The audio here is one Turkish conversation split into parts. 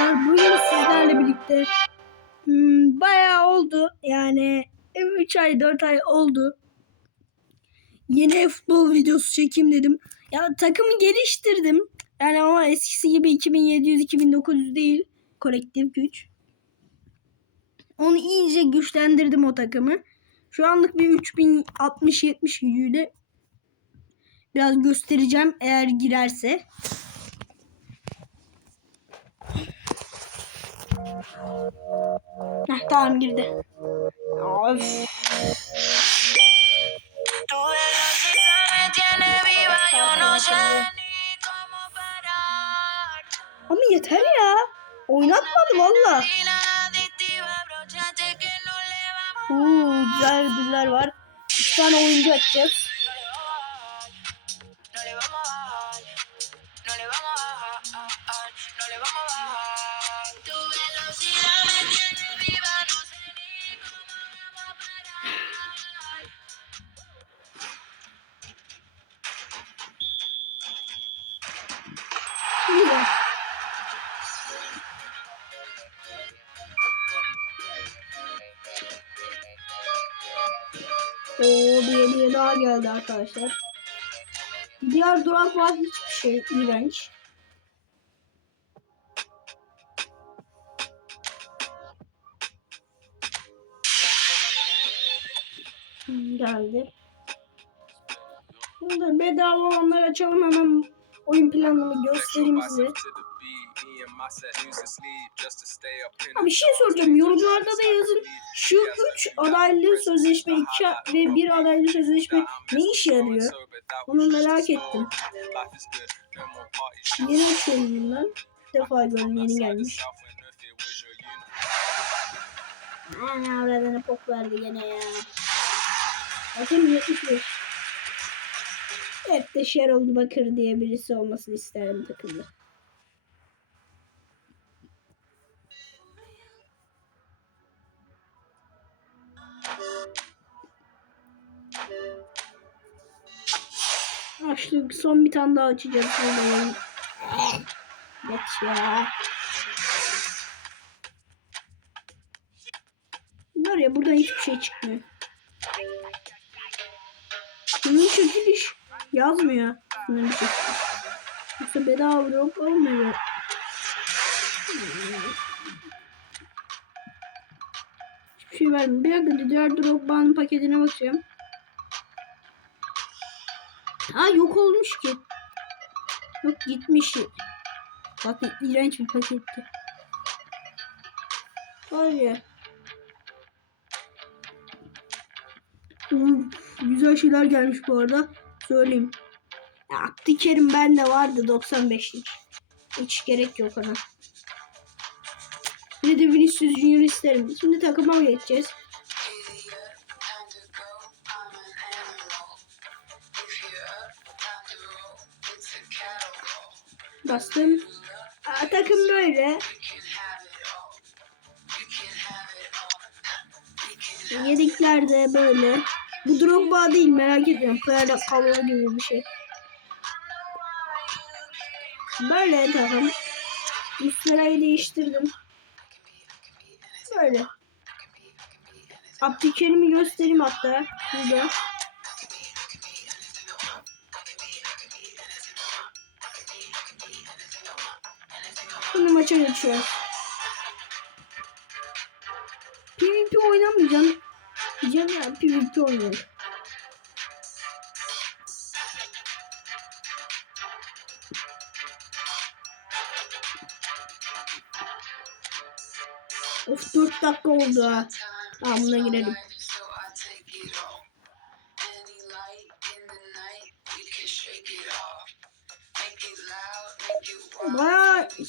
arkadaşlar. Bugün sizlerle birlikte hmm, bayağı oldu. Yani 3 ay 4 ay oldu. Yeni futbol videosu çekeyim dedim. Ya takımı geliştirdim. Yani ama eskisi gibi 2700-2900 değil. Kolektif güç. Onu iyice güçlendirdim o takımı. Şu anlık bir 3060-70 gücüyle biraz göstereceğim eğer girerse. Heh, tamam girdi. Of. Ama yeter ya. Oynatmadı valla. Oo, güzel ödüller var. 3 tane oyuncu açacağız. Geldi arkadaşlar. Diğer durak var hiçbir şey iğrenç. Geldi. Şimdi bedava olanları açalım hemen oyun planını göstereyim size. Ha, bir şey soracağım. Yorumlarda da yazın. Şu 3 adaylı sözleşme 2 ve 1 adaylı sözleşme ne işe yarıyor? Onu merak ettim. Yeni açıyorum ben. Bir defa gördüm yeni gelmiş. Ana oradan pok verdi gene ya. Bakın 75. Hep de Sheryl Bakır diye birisi olmasını isterim takımda. Son bir tane daha açacağız. Geç ya. Var ya buradan hiçbir şey çıkmıyor. Bunun çekiliş yazmıyor. Bunun bir şey. Yoksa bedava yok olmuyor. Hiçbir şey vermiyor. Bir dakika diğer Drogba'nın paketine bakacağım. Ha yok olmuş ki. Yok gitmiş. Bakın iğrenç bir paketti. Ya. Uf, güzel şeyler gelmiş bu arada. Söyleyeyim. Ya, Abdülkerim bende vardı 95'lik. Hiç gerek yok ona. Bir de Vinicius Junior isterim. Şimdi takıma geçeceğiz. Bastım. Aa, takım böyle. Yedikler de böyle. Bu Drogba değil merak etmeyin. Böyle kablo gibi bir şey. Böyle takım. Üstleri değiştirdim. Böyle. Abdülkerim'i göstereyim hatta. Burada. Maça geçiyoruz. PvP oynamayacağım. Diyeceğim ya PvP oynuyorum. Of 4 dakika oldu. Tamam buna girelim.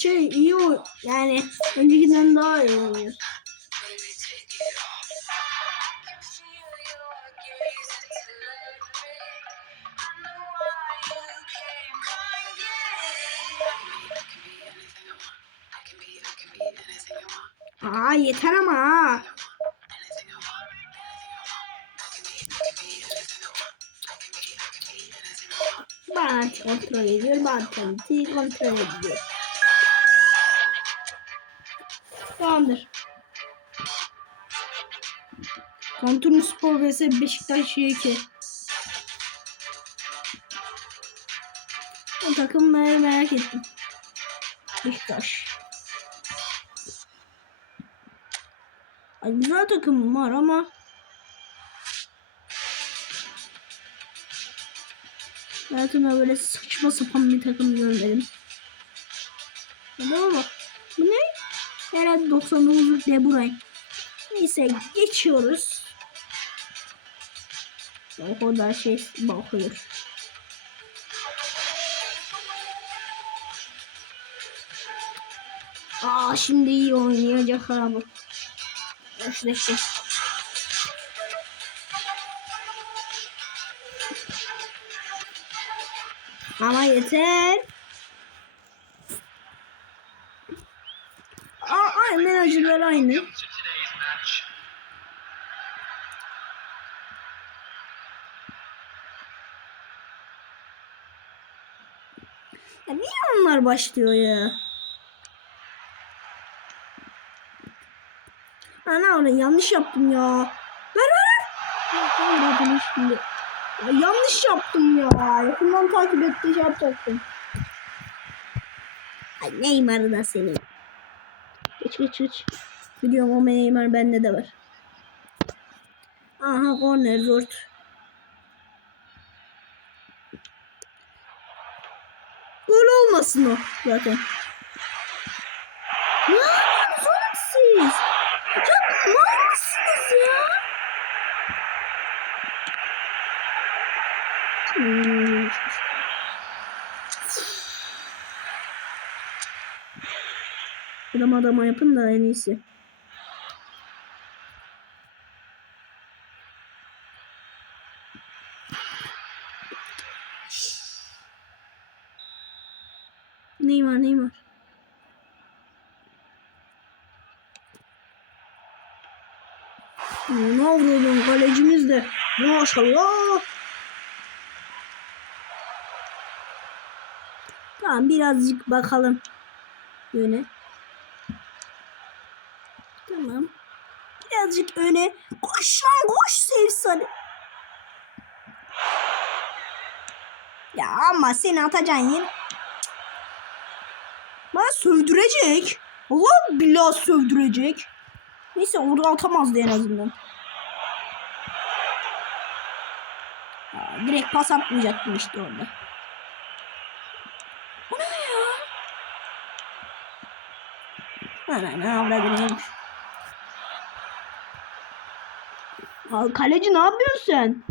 Can be, I can be anything I want. Aa yeter ama ha. Anything I want, anything I want. Tamamdır. Konturnu Spor vs Beşiktaş Y2. O takım merak, ettim. Beşiktaş. Ay, güzel takım var ama Hayatımda böyle saçma sapan bir takım görmedim. Ama bak. Herhalde 99 De Bruyne. Neyse geçiyoruz. O kadar şey bakıyor. Aa şimdi iyi oynayacak abi. Eşleşti. Ama yeter. Aynı. Ya niye onlar başlıyor ya? Ana onu yanlış yaptım ya. Ver ver şimdi. Ya, yanlış yaptım ya. Yakından takip etti şey yapacaktım. Ay Neymar'ı da senin. Geç geç geç. Biliyorum o Neymar bende de var. Aha corner zort. Gol olmasın o zaten. Ne yapıyorsunuz siz? Ya mal mısınız ya? Hmm. Adam adama yapın da en iyisi. Neymar Neymar. Ne vuruyorsun kalecimiz de. Maşallah. Tamam birazcık bakalım. Böyle. Tamam. Birazcık öne. Koş lan koş sevsane. Ya ama seni atacaksın yine. Bana sövdürecek. Allah billahi sövdürecek. Neyse orada atamazdı en azından. Aa, direkt pas atmayacaktım işte orada. Bu ne ya? Ne avradın Kaleci ne yapıyorsun sen?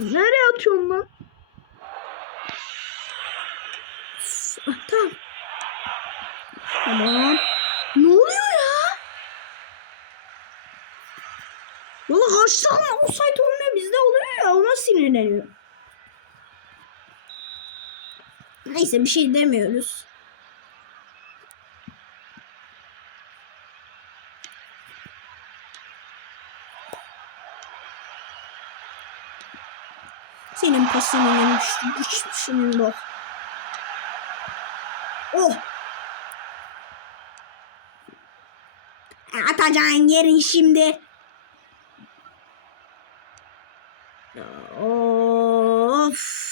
Nereye atıyorsun lan? Ah, tamam. Ne oluyor ya? Valla karşı takım offside olmuyor bizde oluyor ya ona sinirleniyor. Neyse bir şey demiyoruz. Senin pasının yemiş, düşmüşünün bak. Oh! Atacağın yerin şimdi. Of.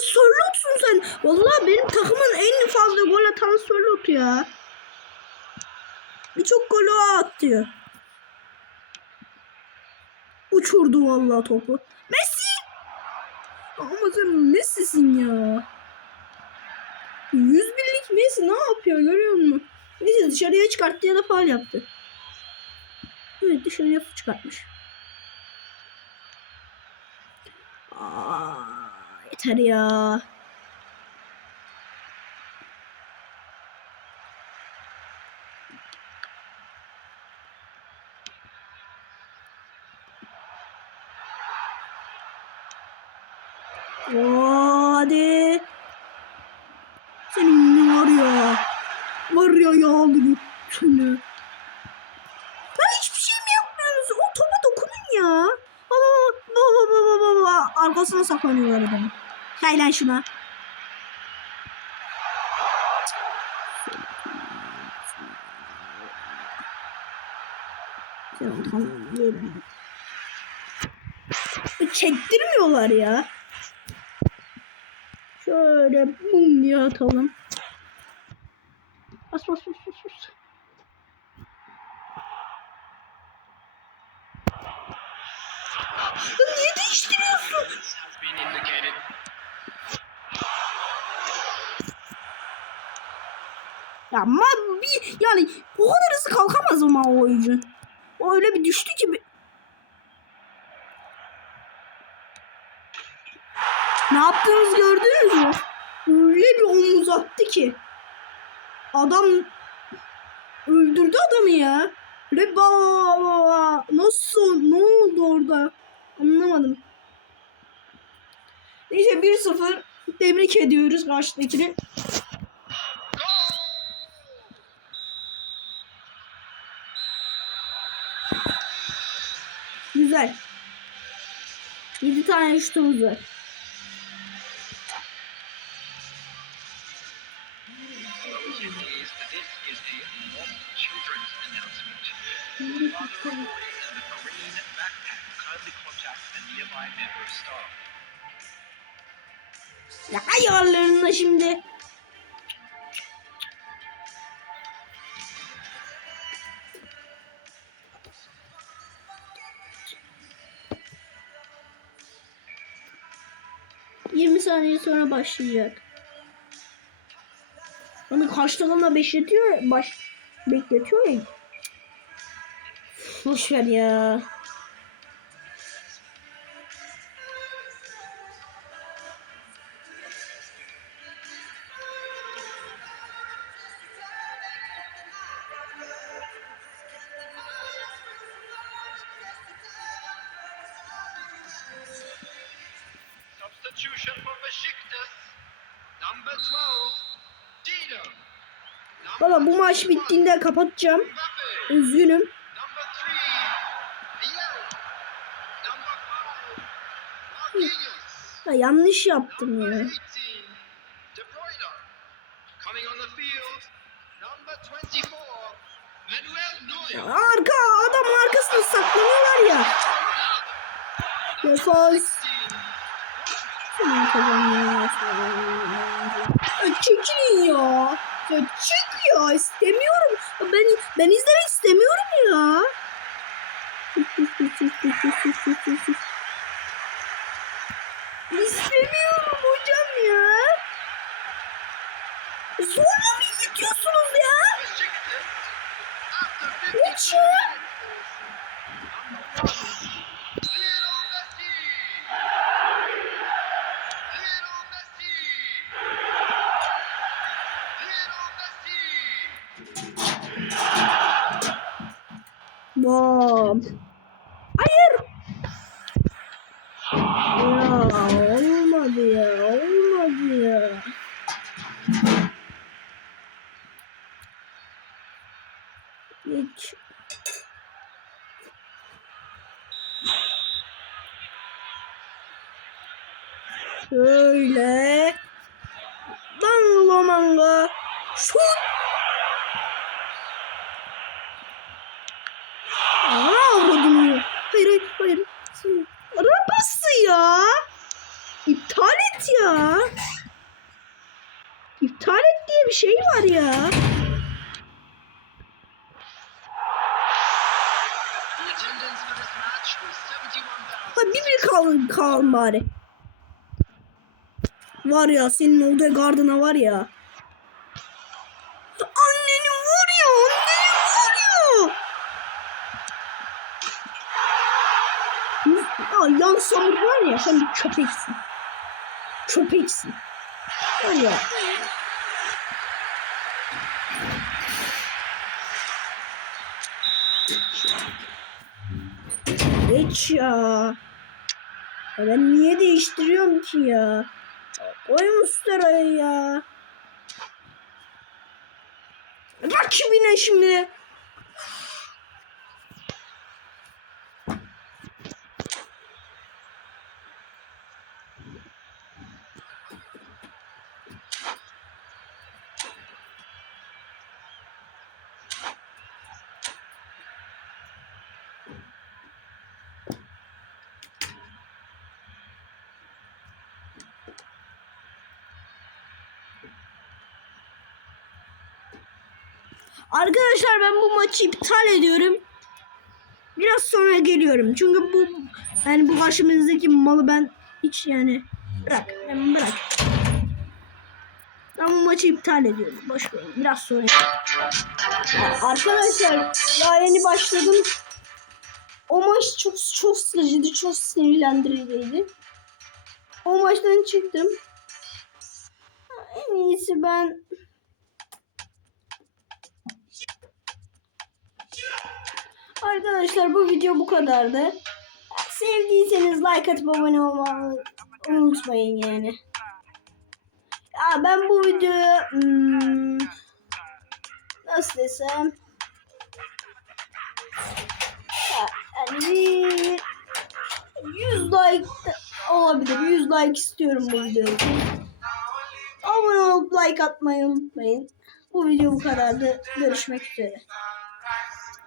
Sörlotsun sen. Vallahi benim takımın en fazla gol atan Sörlot ya. Birçok golü o attı. Uçurdu vallahi topu. Messi! Ama sen Messi'sin ya. 100 binlik Messi ne yapıyor görüyor musun? Neyse dışarıya çıkarttı ya da faal yaptı. Evet dışarıya çıkartmış. Aa, yeter ya. Oo, hadi. Senin ayağı aldı götünü. Ya hiçbir şey mi yapmıyorsunuz? O topa dokunun ya. Baba baba baba baba. Arkasına saklanıyorlar adamı. Hay lan şuna. Çektirmiyorlar ya. Şöyle mum diye atalım. Bas bas bas bas bas. Niye değiştiriyorsun? Ya ama bir yani o kadar hızlı kalkamaz ama o oyuncu. O öyle bir düştü ki Ne yaptığınızı gördünüz mü? Öyle bir omuz attı ki. Adam öldürdü adamı ya. Baba nasıl ne oldu orada? Anlamadım. Neyse 1-0 tebrik ediyoruz karşıdakini. Güzel. 7 tane şutumuz var. Ya ayarlarına şimdi. Yirmi saniye sonra başlayacak. Onu kaç takımla bekletiyor, baş bekletiyor ya. Boş ver ya. Valla bu maç bittiğinde kapatacağım. Üzgünüm. Number 3, Biel. Number 5, Marquinhos. Ya yanlış yaptım ya. 18, De Bruyne. Coming on the field, number 24, Manuel Ya. Arka adam arkasına saklanıyorlar ya. Kazanmaya Ya Çekilin ya. Ya çık ya istemiyorum. Ben ben izlemek istemiyorum ya. İstemiyorum hocam ya. Zorla mı izletiyorsunuz ya? Besiktas. After Bom. Hayır. Ya olmadı ya. Olmadı ya. Geç. Şöyle. Dango manga. Şut. Aa vurdum ya. Hayır hayır hayır. Arabası ya. İptal et ya. İptal et diye bir şey var ya. The attendance for this match was 71,000. Ha bir bir kal, kal bari. Var ya senin Odegaard'ına var ya. Anneni vuruyor. Anneni vuruyor. Aa, yan var ya sen bir köpeksin. Köpeksin. Ya. Geç ya. ya. Ben niye değiştiriyorum ki ya? Koy Mustara'yı ya. Rakibine şimdi. Arkadaşlar ben bu maçı iptal ediyorum. Biraz sonra geliyorum. Çünkü bu yani bu karşımızdaki malı ben hiç yani bırak. Yani bırak. Ben bu maçı iptal ediyorum. Boş verin. Biraz sonra. Arkadaşlar daha yeni başladım. O maç çok çok sıkıcıydı. Çok sinirlendiriciydi. O maçtan çıktım. En iyisi ben Arkadaşlar bu video bu kadardı. Sevdiyseniz like atıp abone olmayı unutmayın yani. Ya ben bu videoyu hmm, nasıl desem ya, yani bir 100 like olabilir. 100 like istiyorum bu video için. Abone olup like atmayı unutmayın. Bu video bu kadardı. Görüşmek üzere.